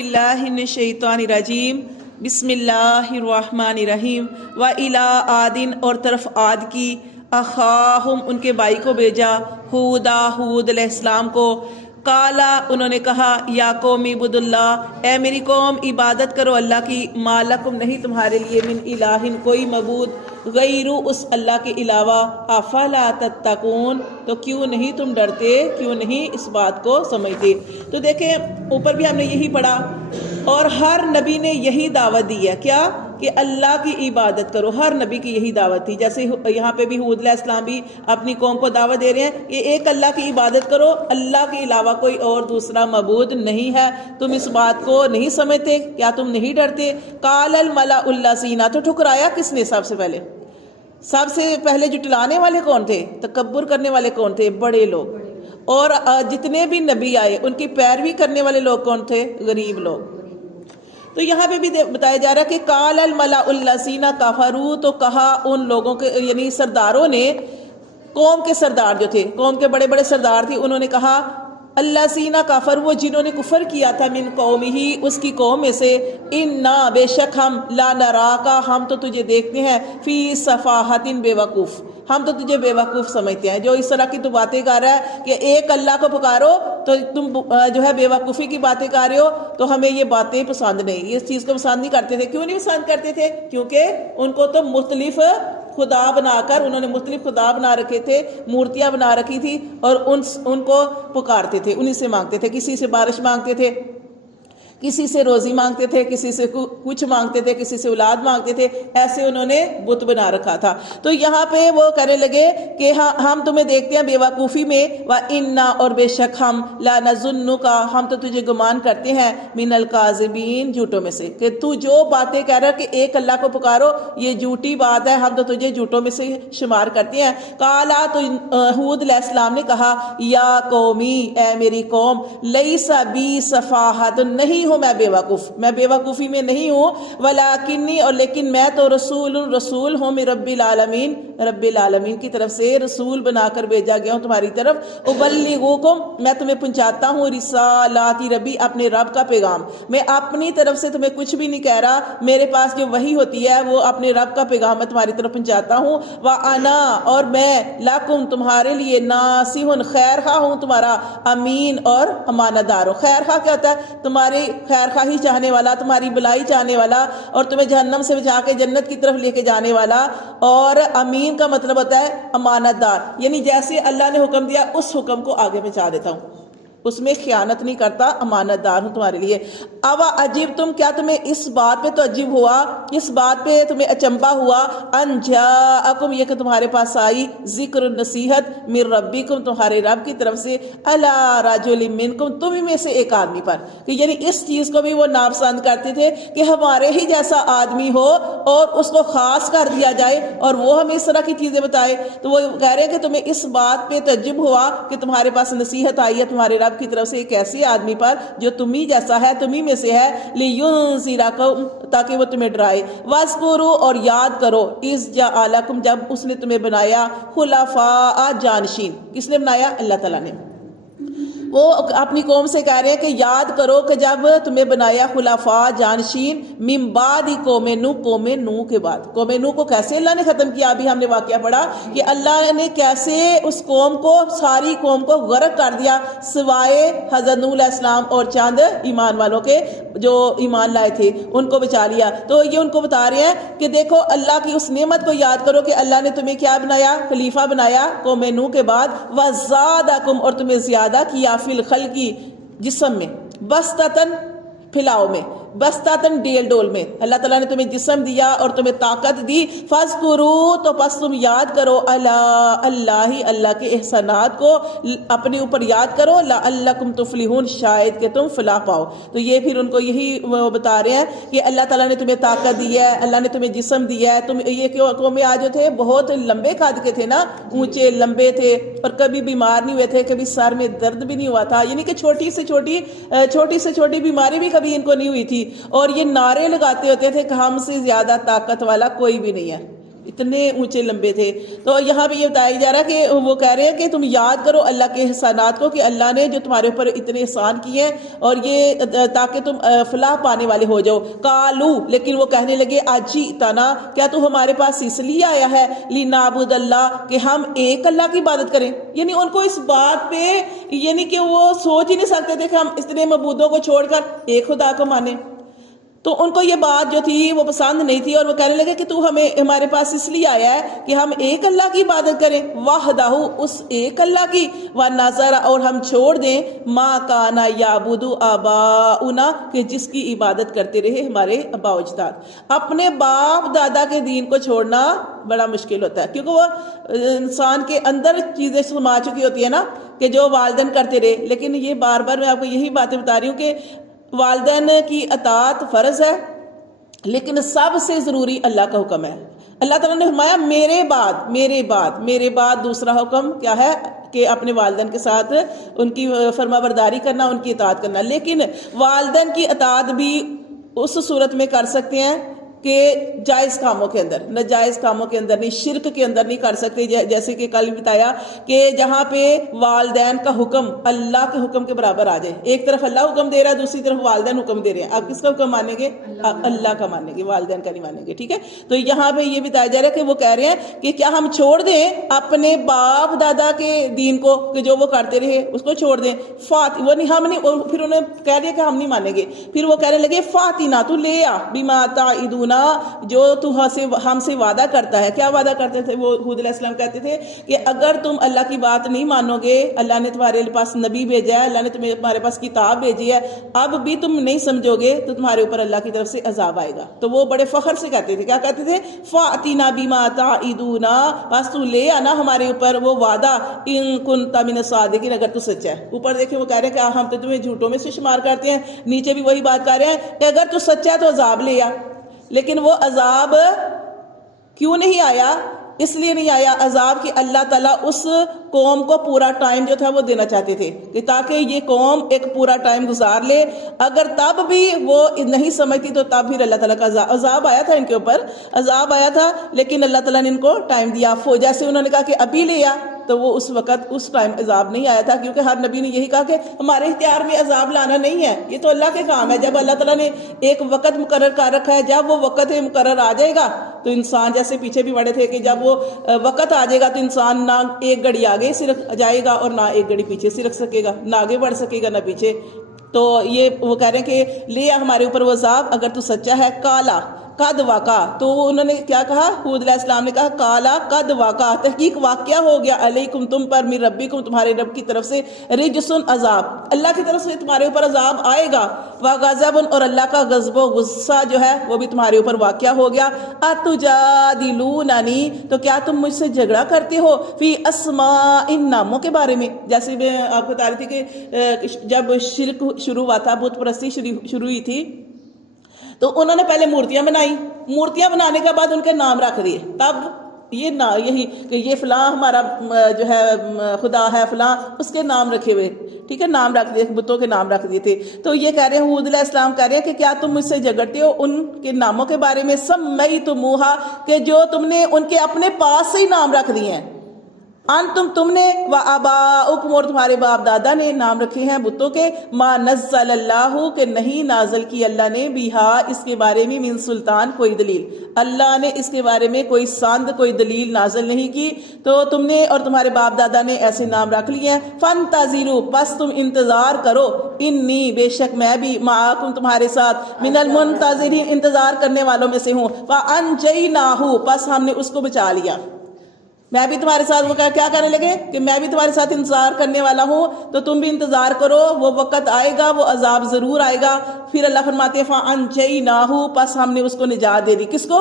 اللہ من الشیطان الرجیم بسم اللہ الرحمن الرحیم وَإِلَىٰ عَادٍ اور طرف عاد کی اخاہم ان کے بھائی کو بھیجا ہود علیہ السلام کو قالا انہوں نے کہا یا قوم اعبدوا اللہ اے میری قوم عبادت کرو اللہ کی ما لکم نہیں تمہارے لیے من الہ کوئی معبود غیرو اس اللہ کے علاوہ افلا تتقون تو کیوں نہیں تم ڈرتے کیوں نہیں اس بات کو سمجھتے۔ تو دیکھیں اوپر بھی ہم نے یہی پڑھا اور ہر نبی نے یہی دعوت دی ہے کیا کہ اللہ کی عبادت کرو، ہر نبی کی یہی دعوت تھی۔ جیسے یہاں پہ بھی ہود علیہ السلام بھی اپنی قوم کو دعوت دے رہے ہیں کہ ایک اللہ کی عبادت کرو، اللہ کے علاوہ کوئی اور دوسرا معبود نہیں ہے، تم اس بات کو نہیں سمجھتے، کیا تم نہیں ڈرتے؟ قال الملأ الذین تو ٹھکرایا کس نے؟ سب سے پہلے جٹلانے والے کون تھے؟ تکبر کرنے والے کون تھے؟ بڑے لوگ۔ اور جتنے بھی نبی آئے ان کی پیروی کرنے والے لوگ کون تھے؟ غریب لوگ۔ تو یہاں پہ بھی بتایا جا رہا ہے کہ قال الملأ الذین کفروا تو کہا ان لوگوں کے یعنی سرداروں نے، قوم کے سردار جو تھے، قوم کے بڑے بڑے سردار تھے، انہوں نے کہا الذین کفروا وہ جنہوں نے کفر کیا تھا من قومہ اس کی قوم میں سے، انا بے شک ہم لا نراک ہم تو تجھے دیکھتے ہیں فی صفاحت بے وقوف، ہم تو تجھے بے وقوف سمجھتے ہیں۔ جو اس طرح کی تو باتیں کر رہا ہے کہ ایک اللہ کو پکارو تو تم جو ہے بے وقوفی کی باتیں کر رہے ہو، تو ہمیں یہ باتیں پسند نہیں، اس چیز کو پسند نہیں کرتے تھے۔ کیوں نہیں پسند کرتے تھے؟ کیونکہ ان کو تو مختلف خدا بنا کر انہوں نے مختلف خدا بنا رکھے تھے، مورتیاں بنا رکھی تھی اور ان کو پکارتے تھے، انہی سے مانگتے تھے، کسی سے بارش مانگتے تھے، کسی سے روزی مانگتے تھے، کسی سے کچھ مانگتے تھے، کسی سے اولاد مانگتے تھے، ایسے انہوں نے بت بنا رکھا تھا۔ تو یہاں پہ وہ کہنے لگے کہ ہم تمہیں دیکھتے ہیں بے وقوفی میں، وَإِنَّا اور بے شک ہم لَنَظُنُّكَ ہم تو تجھے گمان کرتے ہیں مِنَ الْكَاذِبِينَ جھوٹوں میں سے، کہ تو جو باتیں کہہ رہا ہے کہ ایک اللہ کو پکارو یہ جھوٹی بات ہے، ہم تو تجھے جھوٹوں میں سے شمار کرتے ہیں۔ قالا تو ہود علیہ السلام نے کہا یا قومی اے میری قوم لیس بی صفاحت نہیں ہوں میں بے وقوف، میں بے وقوفی میں نہیں ہوں، ولیکنی اور لیکن میں تو رسول ہوں من رب العالمین، رب العالمین کی طرف سے رسول بنا کر بھیجا گیا ہوں تمہاری طرف، ابلغکم میں تمہیں پہنچاتا ہوں رسالات ربی اپنے رب کا پیغام، میں اپنی طرف سے تمہیں کچھ بھی نہیں کہہ رہا، میرے پاس جو وحی ہوتی ہے وہ اپنے رب کا پیغام میں تمہاری طرف پہنچاتا ہوں، وانا اور میں لکم تمہارے لیے ناصح خیر خواہ ہوں، تمہارا امین اور امانت دار ہوں۔ خیر خواہ کیا ہوتا ہے؟ تمہاری خیر خواہی چاہنے والا، تمہاری بلائی چاہنے والا، اور تمہیں جہنم سے بچا کے جنت کی طرف لے کے جانے والا۔ اور امین کا مطلب ہوتا ہے امانت دار، یعنی جیسے اللہ نے حکم دیا اس حکم کو آگے پہنچا دیتا ہوں، اس میں خیانت نہیں کرتا، امانت دار ہوں تمہارے لیے۔ اب عجیب تم کیا تمہیں اس بات پہ تعجب ہوا، اس بات پہ تمہیں اچنبا ہوا، ان جاءکم یہ کہ تمہارے پاس آئی ذکر نصیحت من ربکم تمہارے رب کی طرف سے، علی رجل منکم تم میں سے ایک آدمی پر، کہ یعنی اس چیز کو بھی وہ ناپسند کرتے تھے کہ ہمارے ہی جیسا آدمی ہو اور اس کو خاص کر دیا جائے اور وہ ہمیں اس طرح کی چیزیں بتائے۔ تو وہ کہہ رہے ہیں کہ تمہیں اس بات پہ تعجب ہوا کہ تمہارے پاس نصیحت آئی ہے تمہارے رب کی طرف سے ایک ایسے آدمی پر جو تمہیں جیسا ہے، تمہیں میں سے ہے، لِيُنذِرَكُمْ تاکہ وہ تمہیں ڈرائے، وَاذْكُرُوا اور یاد کرو، اِذْ جَعَلَكُمْ جب اس نے تمہیں بنایا خلفاء جانشین، کس نے بنایا؟ اللہ تعالیٰ نے۔ وہ اپنی قوم سے کہہ رہے ہیں کہ یاد کرو کہ جب تمہیں بنایا خلفاء جانشین من بعد قوم نوح کے بعد۔ قوم نوح کو کیسے اللہ نے ختم کیا؟ ابھی ہم نے واقعہ پڑھا کہ اللہ نے کیسے اس قوم کو، ساری قوم کو غرق کر دیا سوائے حضرت نوح علیہ السلام اور چند ایمان والوں کے جو ایمان لائے تھے، ان کو بچا لیا۔ تو یہ ان کو بتا رہے ہیں کہ دیکھو اللہ کی اس نعمت کو یاد کرو کہ اللہ نے تمہیں کیا بنایا؟ خلیفہ بنایا قوم نوح کے بعد، وَزَادَكُمْ اور تمہیں زیادہ کیا فی الخلقی جسم میں، بسطتاً پھیلاؤ میں، بسطتاً ڈیل ڈول میں، اللہ تعالیٰ نے تمہیں جسم دیا اور تمہیں طاقت دی، فاذکروا تو پس تم یاد کرو اللہ کے احسانات کو اپنے اوپر یاد کرو، لعلکم تفلحون شاید کہ تم فلاح پاؤ۔ تو یہ پھر ان کو یہی بتا رہے ہیں کہ اللہ تعالیٰ نے تمہیں طاقت دی ہے، اللہ نے تمہیں جسم دیا ہے، تم یہ قوم عاد جو تھے بہت لمبے قد کے تھے نا، اونچے لمبے تھے اور کبھی بیمار نہیں ہوئے تھے، کبھی سر میں درد بھی نہیں ہوا تھا، یعنی کہ چھوٹی سے چھوٹی بیماری بھی کبھی ان کو نہیں ہوئی تھی، اور یہ نعرے لگاتے ہوتے تھے کہ ہم سے زیادہ طاقت والا کوئی بھی نہیں ہے۔ اتنے اونچے لمبے تھے. تو یہاں پہ یہ بتایا جا رہا ہے کہ وہ کہہ رہے ہیں کہ تم یاد کرو اللہ کے احسانات کو کہ اللہ نے جو تمہارے اوپر اتنے احسان کیے ہیں اور یہ تاکہ تم فلاح پانے والے ہو جاؤ. قالو لیکن وہ کہنے لگے اجی تنا کیا تو ہمارے پاس اس لیے آیا ہے لنعبد اللہ کہ ہم ایک اللہ کی عبادت کریں. یعنی ان کو اس بات پہ یعنی کہ وہ سوچ ہی نہیں سکتے تھے کہ ہم اتنے معبودوں کو چھوڑ کر ایک خدا کو مانیں. تو ان کو یہ بات جو تھی وہ پسند نہیں تھی اور وہ کہنے لگے کہ تو ہمارے پاس اس لیے آیا ہے کہ ہم ایک اللہ کی عبادت کریں وحدہ اس ایک اللہ کی ونذر اور ہم چھوڑ دیں ما کانا یعبد آباؤنا کہ جس کی عبادت کرتے رہے ہمارے آباء و اجداد. اپنے باپ دادا کے دین کو چھوڑنا بڑا مشکل ہوتا ہے کیونکہ وہ انسان کے اندر چیزیں سما چکی ہوتی ہے نا کہ جو والدین کرتے رہے. لیکن یہ بار بار میں آپ کو یہی باتیں بتا رہی ہوں کہ والدین کی اطاعت فرض ہے لیکن سب سے ضروری اللہ کا حکم ہے. اللہ تعالیٰ نے فرمایا میرے بعد دوسرا حکم کیا ہے کہ اپنے والدین کے ساتھ ان کی فرما برداری کرنا, ان کی اطاعت کرنا. لیکن والدین کی اطاعت بھی اس صورت میں کر سکتے ہیں کہ جائز کاموں کے اندر, ناجائز کاموں کے اندر نہیں, شرک کے اندر نہیں کر سکتے. جیسے کہ کل بتایا کہ جہاں پہ والدین کا حکم اللہ کے حکم کے برابر آ جائے, ایک طرف اللہ حکم دے رہا ہے دوسری طرف والدین حکم دے رہے ہیں, آپ کس کا حکم مانیں گے؟ اللہ کا مانیں گے, والدین کا نہیں مانیں گے. ٹھیک ہے, تو یہاں پہ یہ بتایا جا رہا ہے کہ وہ کہہ رہے ہیں کہ کیا ہم چھوڑ دیں اپنے باپ دادا کے دین کو کہ جو وہ کرتے رہے اس کو چھوڑ دیں. وہ نہیں, ہم نہیں, پھر انہوں نے کہہ دیا کہ ہم نہیں مانیں گے. پھر وہ کہنے لگے فاتنا تو لے آ بما تعدون جو تو ہم سے وعدہ کرتا ہے. کیا وعدہ کرتے تھے وہ؟ ہود علیہ السلام کہتے تھے کہ اگر تم اللہ کی بات نہیں مانو گے, اللہ نے تمہارے پاس نبی بھیجا ہے, اللہ نے تمہارے پاس کتاب بھیجی ہے, اب بھی تم نہیں سمجھو گے تو تمہارے اوپر اللہ کی طرف سے عذاب آئے گا. تو وہ بڑے فخر سے کہتے تھے, کیا کہتے تھے؟ فاتنا بما تعدون بس تو لے آنا ہمارے اوپر وہ وعدہ ان کنت من الصادقین اگر تو سچا ہے. اوپر دیکھیں وہ کہہ رہے ہیں کہ ہم تو تمہیں جھوٹوں میں سے شمار کرتے ہیں, نیچے بھی وہی بات کر رہے ہیں کہ اگر تو سچا ہے تو عذاب لے آ. لیکن وہ عذاب کیوں نہیں آیا؟ اس لیے نہیں آیا عذاب کہ اللہ تعالیٰ اس قوم کو پورا ٹائم جو تھا وہ دینا چاہتے تھے کہ تاکہ یہ قوم ایک پورا ٹائم گزار لے. اگر تب بھی وہ نہیں سمجھتی تو تب بھی اللہ تعالیٰ کا عذاب آیا تھا, ان کے اوپر عذاب آیا تھا. لیکن اللہ تعالیٰ نے ان کو ٹائم دیا. جیسے انہوں نے کہا کہ ابھی لے آ, تو وہ اس وقت اس ٹائم عذاب نہیں آیا تھا, کیونکہ ہر نبی نے یہی کہا کہ ہمارے اختیار میں عذاب لانا نہیں ہے, یہ تو اللہ کے کام ہے. جب اللہ تعالیٰ نے ایک وقت مقرر کر رکھا ہے, جب وہ وقت مقرر آ جائے گا تو انسان, جیسے پیچھے بھی پڑھے تھے کہ جب وہ وقت آ جائے گا تو انسان نہ ایک گھڑی آگے سرک جائے گا اور نہ ایک گھڑی پیچھے سرک سکے گا, نہ آگے بڑھ سکے گا نہ پیچھے. تو یہ وہ کہہ رہے ہیں کہ لے ہمارے اوپر وہ عذاب اگر تو سچا ہے. کالا قد واقع, تو انہوں نے کیا کہا؟ حود علیہ السلام نے کہا کالا قد واقع, تحقیق واقعہ ہو گیا, علیکم تم پر, من ربکم تمہارے رب کی طرف سے, رجسن عذاب, اللہ کی طرف سے تمہارے اوپر عذاب آئے گا, وغضب اور اللہ کا غضب و غصہ جو ہے وہ بھی تمہارے اوپر واقعہ ہو گیا. اتجادلوننی تو کیا تم مجھ سے جھگڑا کرتے ہو, فی اسماء ان ناموں کے بارے میں. جیسے میں آپ کو بتا رہی تھی کہ جب شرک شروع ہوا تھا, بت پرستی شروع ہوئی تھی, تو انہوں نے پہلے مورتیاں بنائی, مورتیاں بنانے کے بعد ان کے نام رکھ دیے. تب یہ نہ یہی کہ یہ فلاں ہمارا جو ہے خدا ہے فلاں, اس کے نام رکھے ہوئے, ٹھیک ہے, نام رکھ دیے, بتوں کے نام رکھ دیے تھے. تو یہ کہہ رہے ہیں حود علیہ السلام کہہ رہے ہیں کہ کیا تم مجھ سے جھگڑتے ہو ان کے ناموں کے بارے میں, سمیتموہا کہ جو تم نے ان کے اپنے پاس سے ہی نام رکھ دیے ہیں, تم نے و آباؤکم اور تمہارے باپ دادا نے نام رکھے ہیں بتوں کے, ما نزل اللہ کہ نہیں نازل کی اللہ نے, بیہا اس کے بارے میں, من سلطان کوئی دلیل, اللہ نے اس کے بارے میں کوئی سند کوئی دلیل نازل نہیں کی, تو تم نے اور تمہارے باپ دادا نے ایسے نام رکھ لیے ہیں. فانتظروا پس تم انتظار کرو, انی بے شک میں بھی, معاکم تمہارے ساتھ, من المنتظرین انتظار کرنے والوں میں سے ہوں. فانجیناہ پس ہم نے اس کو بچا لیا. میں بھی تمہارے ساتھ, وہ کیا کہنے لگے کہ میں بھی تمہارے ساتھ انتظار کرنے والا ہوں, تو تم بھی انتظار کرو, وہ وقت آئے گا, وہ عذاب ضرور آئے گا. پھر اللہ فرماتے ہیں فَأَنْجَيْنَاهُ پس ہم نے اس کو نجات دے دی. کس کو؟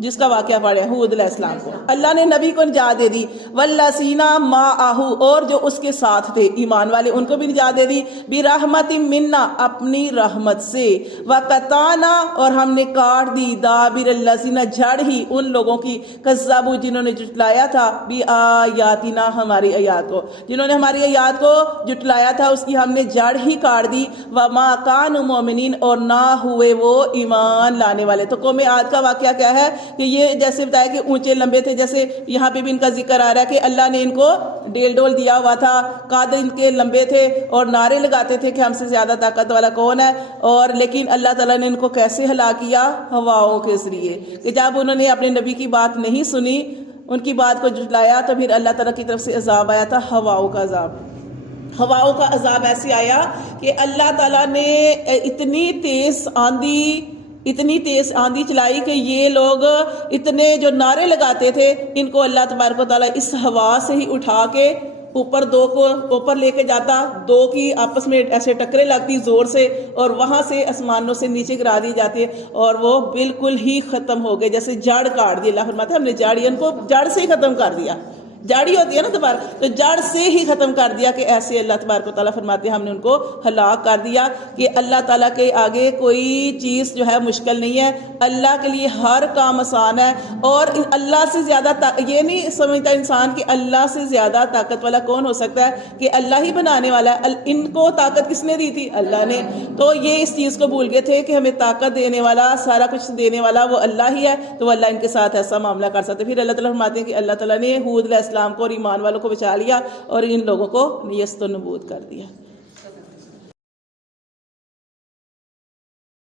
جس کا واقعہ پڑھے حود علیہ السلام کو, اللہ نے نبی کو نجات دے دی. وَالَّذِينَ مَعَهُ اور جو اس کے ساتھ تھے ایمان والے, ان کو بھی نجات دے دی. بِرَحْمَةٍ مِنَّا اپنی رحمت سے. وَقَطَعْنَا اور ہم نے کاٹ دی, دَابِرَ الَّذِينَ جھڑ ہی ان لوگوں کی, کذبوا جنہوں نے جھٹلایا تھا, بِآیاتِنَا ہماری آیات کو, جنہوں نے ہماری آیات کو جھٹلایا تھا اس کی ہم نے جڑ ہی کاٹ دی. وَمَا كَانُوا مُؤْمِنِينَ اور نہ ہوئے وہ ایمان لانے والے. تو قوم عاد کا واقعہ کیا ہے کہ یہ جیسے بتایا کہ اونچے لمبے تھے، جیسے یہاں پہ بھی ان کا ذکر آ رہا ہے کہ اللہ نے ان کو ڈیل ڈول دیا ہوا تھا، قد ان کے لمبے تھے اور نعرے لگاتے تھے کہ ہم سے زیادہ طاقت والا کون ہے، اور لیکن اللہ تعالیٰ نے ان کو کیسے ہلاک کیا؟ ہواؤں کے ذریعے، کہ جب انہوں نے اپنے نبی کی بات نہیں سنی، ان کی بات کو جھٹلایا، تو پھر اللہ تعالیٰ کی طرف سے عذاب آیا تھا، ہواؤں کا عذاب۔ ہواؤں کا عذاب ایسے آیا کہ اللہ تعالیٰ نے اتنی تیز آندھی چلائی کہ یہ لوگ اتنے جو نعرے لگاتے تھے، ان کو اللہ تبارک و تعالیٰ اس ہوا سے ہی اٹھا کے اوپر دو کو اوپر لے کے جاتا، دو کی آپس میں ایسے ٹکرے لگتی زور سے، اور وہاں سے آسمانوں سے نیچے گرا دی جاتی ہے، اور وہ بالکل ہی ختم ہو گئے، جیسے جڑ کاٹ دی۔ اللہ فرماتا ہے ہم نے جڑ ان کو جڑ سے ہی ختم کر دیا، جاڑی ہوتی ہے نا دوبارہ، تو جڑ سے ہی ختم کر دیا، کہ ایسے اللہ تبارک و تعالیٰ فرماتے ہیں ہم نے ان کو ہلاک کر دیا، کہ اللہ تعالیٰ کے آگے کوئی چیز جو ہے مشکل نہیں ہے، اللہ کے لیے ہر کام آسان ہے، اور اللہ سے زیادہ یہ نہیں سمجھتا انسان کہ اللہ سے زیادہ طاقت والا کون ہو سکتا ہے، کہ اللہ ہی بنانے والا ہے، ان کو طاقت کس نے دی تھی؟ اللہ نے۔ تو یہ اس چیز کو بھول گئے تھے کہ ہمیں طاقت دینے والا، سارا کچھ دینے والا وہ اللہ ہی ہے، تو اللہ ان کے ساتھ ایسا معاملہ کر سکتے۔ پھر اللہ تعالیٰ فرماتے ہیں کہ اللہ تعالیٰ نے ہود علیہ السلام کو اور ایمان والوں کو بچا لیا، اور ان لوگوں کو نیست و نبود کر دیا۔